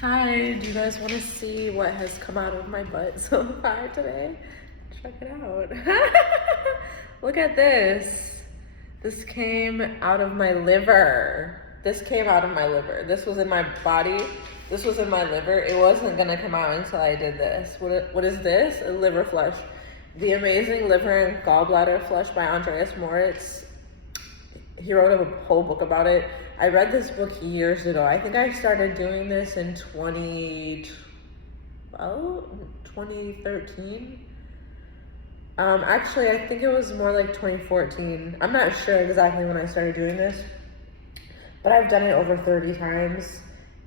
Hi, do you guys want to see what has come out of my butt so far today? Check it out. Look at this. This came out of my liver. This came out of my liver. This was in my body. This was in my liver. It wasn't going to come out until I did this. What is this? A liver flush. The Amazing Liver and Gallbladder Flush by Andreas Moritz. He wrote a whole book about it. I read this book years ago. I think I started doing this in 2013. Actually, I think it was more like 2014. I'm not sure exactly when I started doing this, but I've done it over 30 times,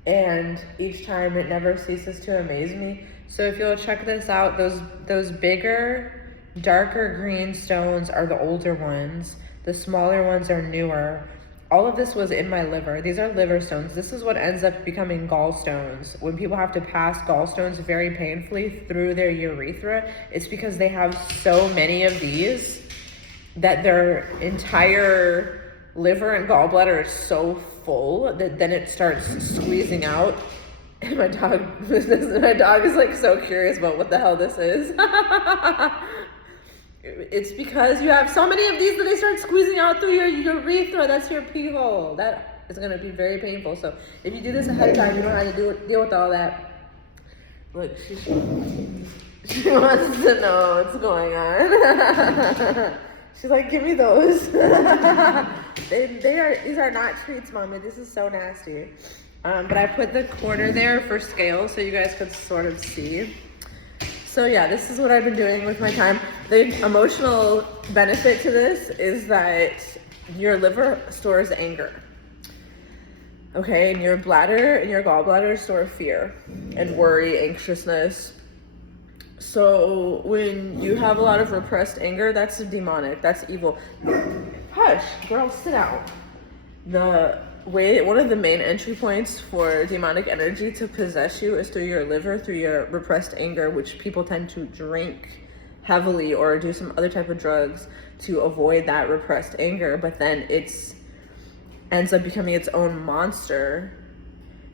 and each time it never ceases to amaze me. So if you'll check this out, those bigger, darker green stones are the older ones. The smaller ones are newer. All of this was in my liver. These are liver stones. This is what ends up becoming gallstones. When people have to pass gallstones very painfully through their urethra, it's because they have so many of these that their entire liver and gallbladder is so full that then it starts squeezing out. And my dog is like so curious about what the hell this is. It's because you have so many of these that they start squeezing out through your urethra. That's your pee hole. That is going to be very painful. So if you do this ahead of time, you don't have to deal with all that. Look, she wants to know what's going on. She's like, give me those. These are not treats, Mommy. This is so nasty. But I put the quarter there for scale so you guys could sort of see. So yeah, this is what I've been doing with my time. The emotional benefit to this is that your liver stores anger. Okay, and your bladder and your gallbladder store fear and worry, anxiousness. So when you have a lot of repressed anger, that's demonic, that's evil. Hush, girl, sit down. One of the main entry points for demonic energy to possess you is through your liver, through your repressed anger, which people tend to drink heavily or do some other type of drugs to avoid that repressed anger, but then it ends up becoming its own monster,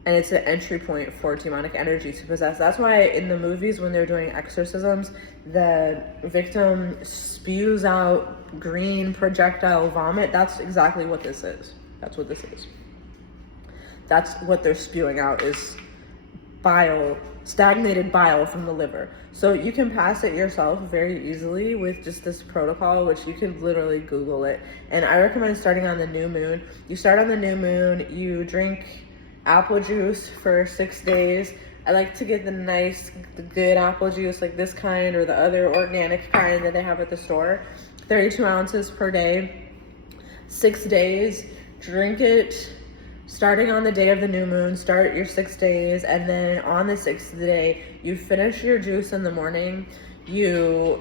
and it's an entry point for demonic energy to possess. That's why in the movies, when they're doing exorcisms, the victim spews out green projectile vomit. That's exactly what this is. That's what this is. That's what they're spewing out, is bile, stagnated bile from the liver. So you can pass it yourself very easily with just this protocol, which you can literally Google it. And I recommend starting on the new moon. You start on the new moon, you drink apple juice for 6 days. I like to get the good apple juice, like this kind or the other organic kind that they have at the store. 32 ounces per day, 6 days. Drink it starting on the day of the new moon. Start your 6 days, and then on the 6th day you finish your juice in the morning. You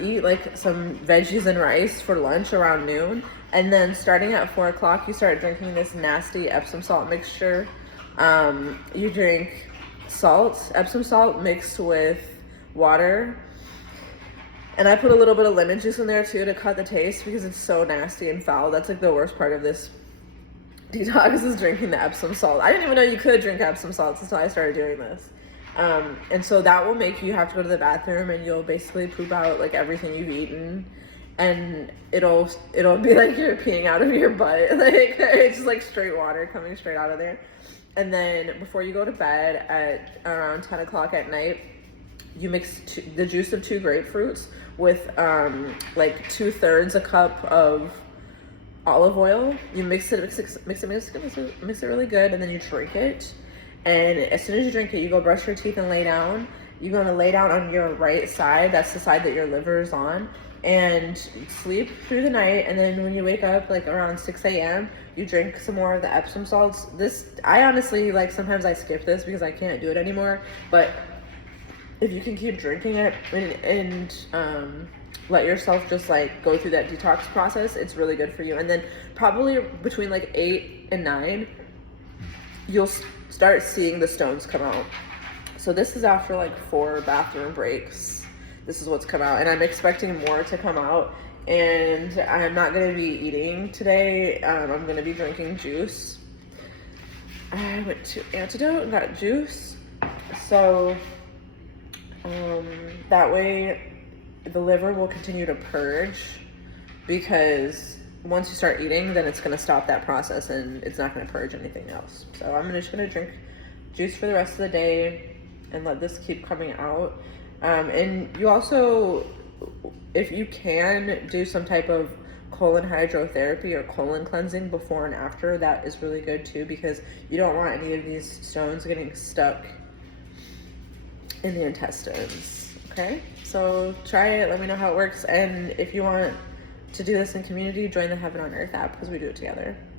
eat like some veggies and rice for lunch around noon, and then starting at 4 o'clock you start drinking this nasty Epsom salt mixture. You drink Epsom salt mixed with water. And I put a little bit of lemon juice in there too to cut the taste, because it's so nasty and foul. That's like the worst part of this detox, is drinking the Epsom salt. I didn't even know you could drink Epsom salts until I started doing this. And so that will make you have to go to the bathroom, and you'll basically poop out like everything you've eaten, and it'll be like you're peeing out of your butt. Like it's just like straight water coming straight out of there. And then before you go to bed at around 10 o'clock at night, you mix the juice of 2 grapefruits with like 2/3 a cup of olive oil. You mix it really good, and then you drink it. And as soon as you drink it, you go brush your teeth and lay down. You're going to lay down on your right side. That's the side that your liver is on, and sleep through the night. And then when you wake up like around 6 a.m., you drink some more of the Epsom salts. I honestly, like, sometimes I skip this because I can't do it anymore, but if you can keep drinking it and let yourself just like go through that detox process, it's really good for you. And then probably between like 8 and 9, you'll start seeing the stones come out. So this is after like 4 bathroom breaks. This is what's come out, and I'm expecting more to come out. And I'm not going to be eating today. I'm going to be drinking juice. I went to Antidote and got juice. So that way the liver will continue to purge, because once you start eating, then it's going to stop that process and it's not going to purge anything else. So I'm just going to drink juice for the rest of the day and let this keep coming out. And you also, if you can, do some type of colon hydrotherapy or colon cleansing before and after. That is really good too, because you don't want any of these stones getting stuck in the intestines. Okay, so try it, let me know how it works, and if you want to do this in community, join the Heaven on Earth app, because we do it together.